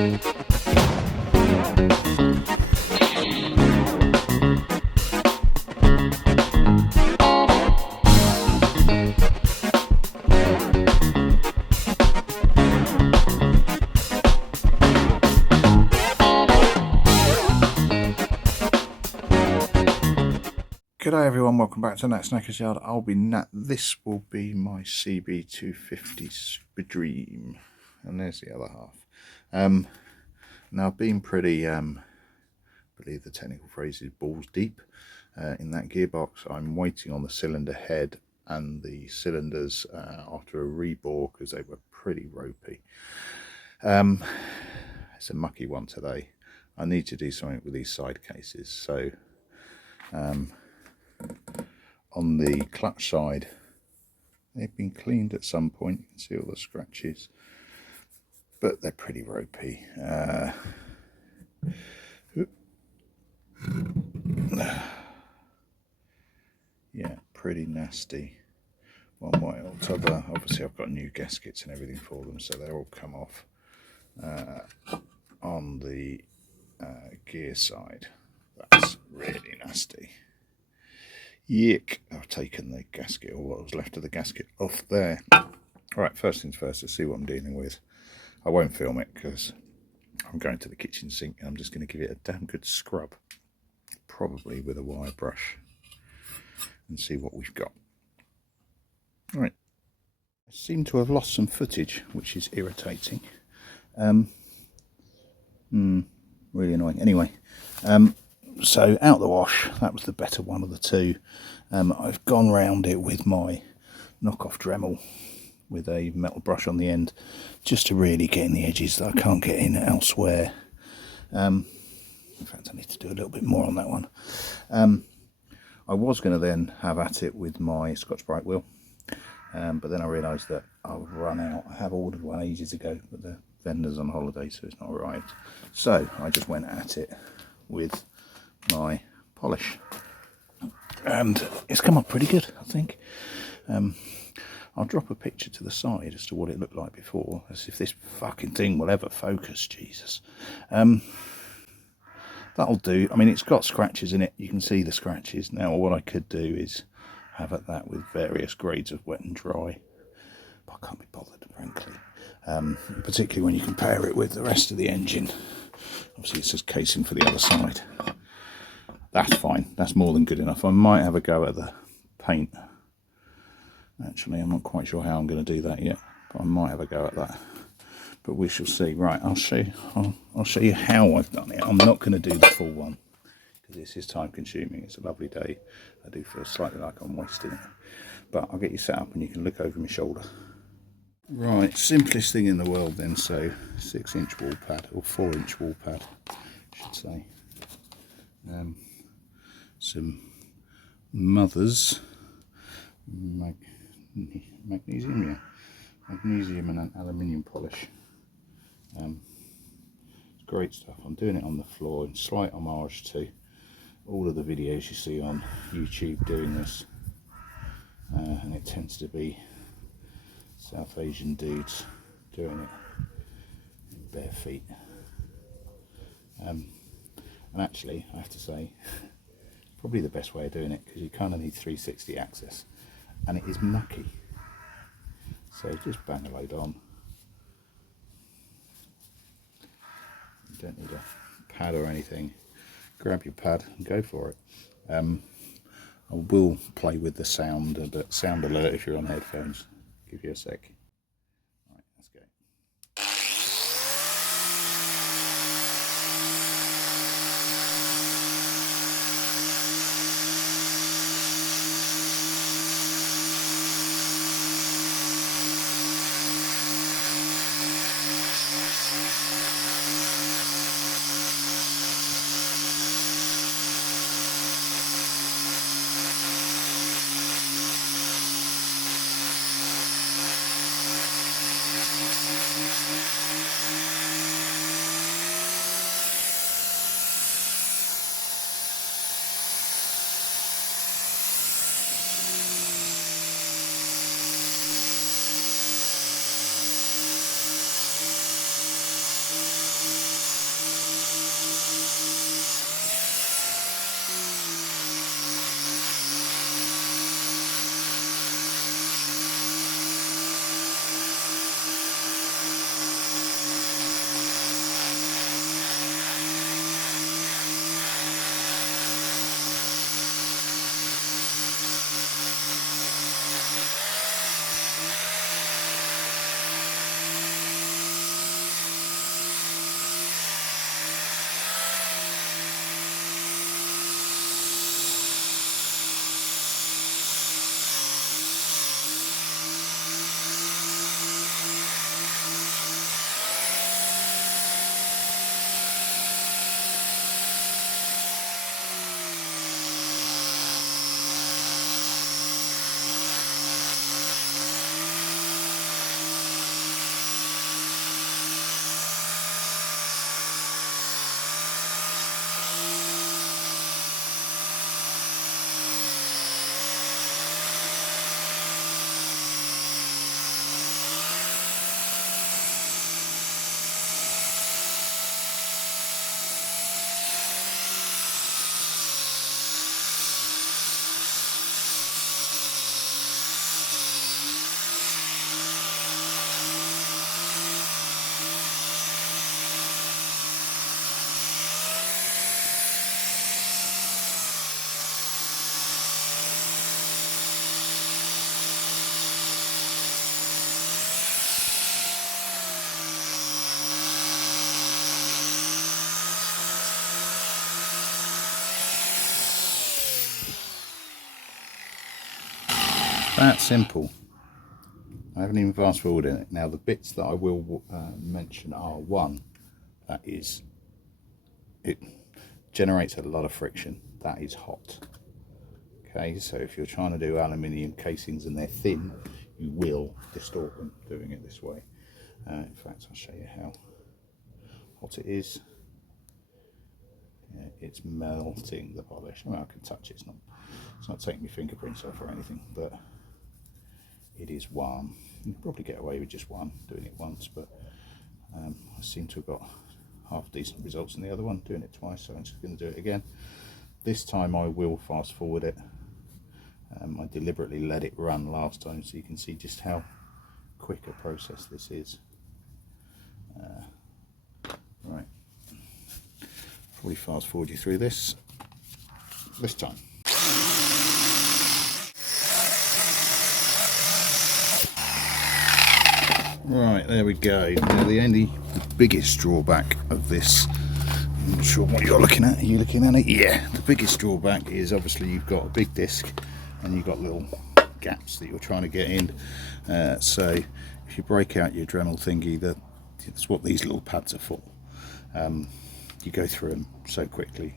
G'day everyone, welcome back to Nat Snacker's Yard. I'll be Nat. This will be my CB250 SuperDream, and there's the other half. Now I've been pretty, I believe the technical phrase is balls deep in that gearbox. I'm waiting on the cylinder head and the cylinders after a rebore because they were pretty ropey. It's a mucky one today. I need to do something with these side cases, so on the clutch side they've been cleaned at some point. You can see all the scratches, but they're pretty ropey. Yeah, pretty nasty one way or t'other. Obviously I've got new gaskets and everything for them, so they'll all come off. On the gear side, that's really nasty. Yick. I've taken the gasket, or what was left of the gasket, off there. Alright, first things first, let's see what I'm dealing with. I won't film it because I'm going to the kitchen sink and I'm just going to give it a damn good scrub, probably with a wire brush, and see what we've got. Alright, I seem to have lost some footage, which is irritating. Really annoying. Anyway, so out the wash, that was the better one of the two. I've gone round it with my knockoff Dremel with a metal brush on the end, just to really get in the edges that I can't get in elsewhere. In fact, I need to do a little bit more on that one. I was going to then have at it with my Scotch-Brite wheel, but then I realised that I've run out. I have ordered one ages ago, but the vendor's on holiday, so it's not arrived. So I just went at it with my polish, and it's come up pretty good, I think. I'll drop a picture to the side as to what it looked like before, as if this fucking thing will ever focus. Jesus. That'll do. I mean, it's got scratches in it, you can see the scratches. Now what I could do is have at that with various grades of wet and dry, but I can't be bothered, frankly, particularly when you compare it with the rest of the engine. Obviously it says casing for the other side. That's fine, that's more than good enough. I might have a go at the paint. Actually, I'm not quite sure how I'm going to do that yet, but I might have a go at that. But we shall see. Right, I'll show you how I've done it. I'm not going to do the full one because this is time consuming. It's a lovely day. I do feel slightly like I'm wasting it. But I'll get you set up and you can look over my shoulder. Right, simplest thing in the world then. So 6-inch wall pad, or 4-inch wall pad, I should say. Some Mother's magnesium and an aluminium polish. Great stuff. I'm doing it on the floor in slight homage to all of the videos you see on YouTube doing this, and it tends to be South Asian dudes doing it in bare feet. And actually, I have to say, probably the best way of doing it, because you kind of need 360 access, and it is mucky. So just bang a load on. You don't need a pad or anything. Grab your pad and go for it. I will play with the sound, but sound alert if you're on headphones. Give you a sec. Right, let's go. that simple. I haven't even fast forwarded it. Now the bits that I will mention are, one, that is, it generates a lot of friction. That is hot. Okay, so if you're trying to do aluminium casings and they're thin, you will distort them doing it this way. In fact, I'll show you how hot it is. Yeah, it's melting the polish. Well, I can touch it. It's not taking my fingerprints off or anything, but it is warm. You can probably get away with just one, doing it once, but I seem to have got half decent results in the other one, doing it twice, so I'm just going to do it again. This time I will fast forward it. I deliberately let it run last time so you can see just how quick a process this is. Right, probably fast forward you through this time. Right, there we go. Now the biggest drawback of this, I'm not sure what you're looking at. Are you looking at it? Yeah, the biggest drawback is obviously you've got a big disc and you've got little gaps that you're trying to get in. So if you break out your Dremel thingy, that's what these little pads are for. You go through them so quickly.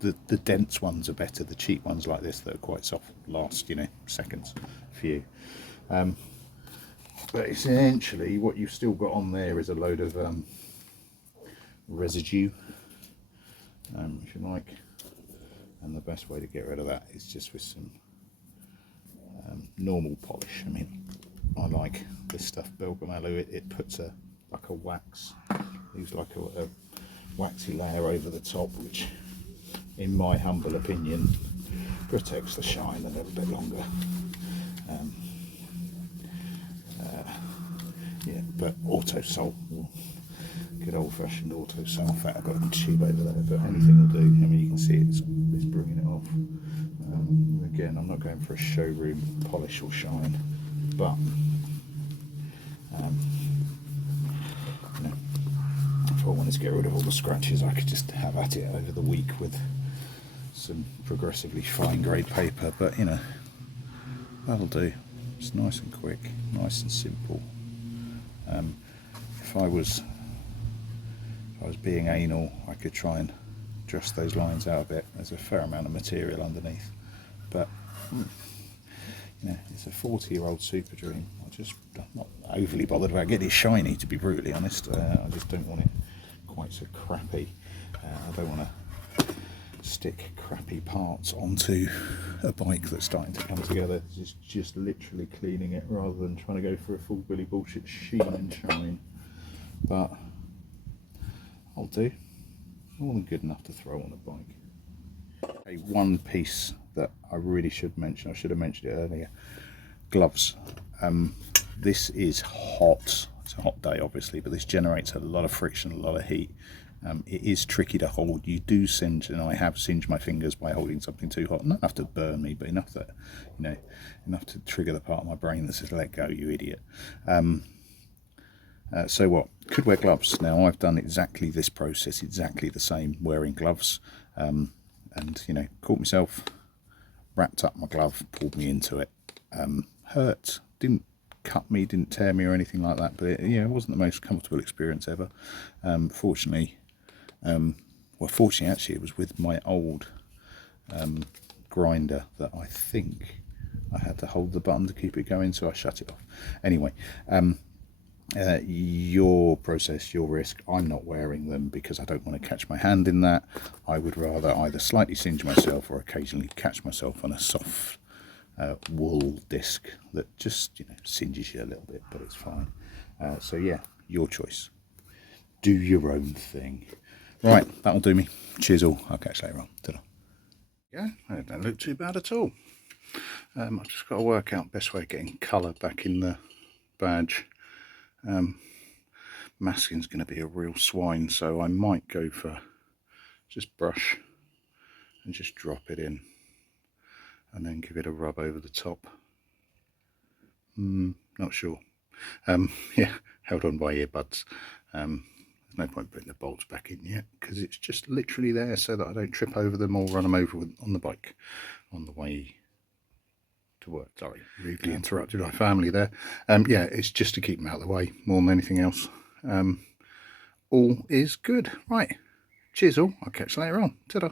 The dense ones are better. The cheap ones like this that are quite soft last, you know, seconds for you. But essentially what you've still got on there is a load of residue, if you like, and the best way to get rid of that is just with some normal polish. I mean, I like this stuff, Bergamallo. It puts like a wax, leaves like a waxy layer over the top, which in my humble opinion protects the shine a little bit longer. Yeah, but auto salt, good old-fashioned auto sulfate. I've got a tube over there, but anything will do. I mean, you can see it's bringing it off. Again, I'm not going for a showroom polish or shine, but you know, if I wanted to get rid of all the scratches, I could just have at it over the week with some progressively fine grade paper. But you know, that'll do. It's nice and quick, nice and simple. If I was being anal, I could try and dress those lines out a bit. There's a fair amount of material underneath, but you know, it's a 40-year-old SuperDream. I'm not overly bothered about getting it shiny, to be brutally honest. I just don't want it quite so crappy. I don't want to stick crappy parts onto a bike that's starting to come together. It's just literally cleaning it rather than trying to go for a full Billy bullshit sheen and shine. But I'll do. More than good enough to throw on a bike. Hey, one piece that I really should mention, I should have mentioned it earlier, gloves. This is hot. It's a hot day obviously, but this generates a lot of friction, a lot of heat. It is tricky to hold. You do singe, and I have singed my fingers by holding something too hot. Not enough to burn me, but enough that, you know, enough to trigger the part of my brain that says, let go, you idiot. So what? Could wear gloves. Now I've done exactly this process, exactly the same, wearing gloves, and you know, caught myself, wrapped up my glove, pulled me into it. Hurt, didn't cut me, didn't tear me or anything like that, but it wasn't the most comfortable experience ever. Fortunately actually it was with my old grinder that I think I had to hold the button to keep it going, so I shut it off. Anyway, your process, your risk. I'm not wearing them because I don't want to catch my hand in that. I would rather either slightly singe myself or occasionally catch myself on a soft wool disc that just, you know, singes you a little bit, but it's fine. So yeah, your choice. Do your own thing. Right, that'll do me. Cheers all. I'll catch you later on. Ta-da. Yeah, that don't look too bad at all. I've just got to work out best way of getting colour back in the badge. Masking's going to be a real swine, so I might go for just brush and just drop it in and then give it a rub over the top. Not sure. Yeah, held on by earbuds. There's no point putting the bolts back in yet because it's just literally there so that I don't trip over them or run them over on the bike on the way to work. Sorry, rudely interrupted our family there. Yeah, it's just to keep them out of the way more than anything else. All is good. Right, cheers all, I'll catch you later on. Ta-da.